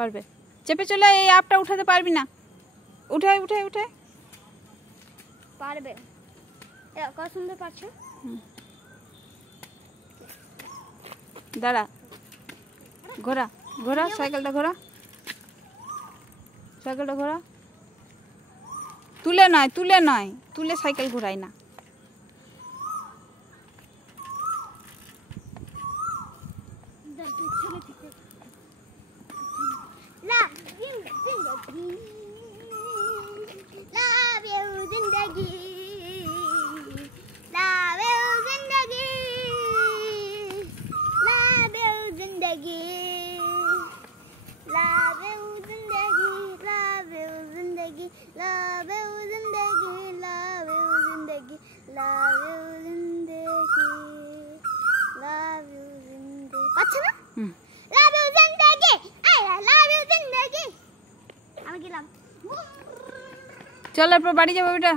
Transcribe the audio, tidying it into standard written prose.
পারবে। চেপে চলে এই আপটা উঠাতে পারবি না। উঠাই উঠাই উঠাই। পারবে। কত সুন্দর পারছো। দাঁড়া। ঘোরা ঘোরা সাইকেলটা ঘোরা। সাইকেলটা ঘোরা। তুলে নয় তুলে নয়, তুলে সাইকেল ঘোরাই না। अच्छा ना लव यू जिंदगी आई लव यू जिंदगी আমি গেলাম চল এরপর বাড়ি যাবো বেটা।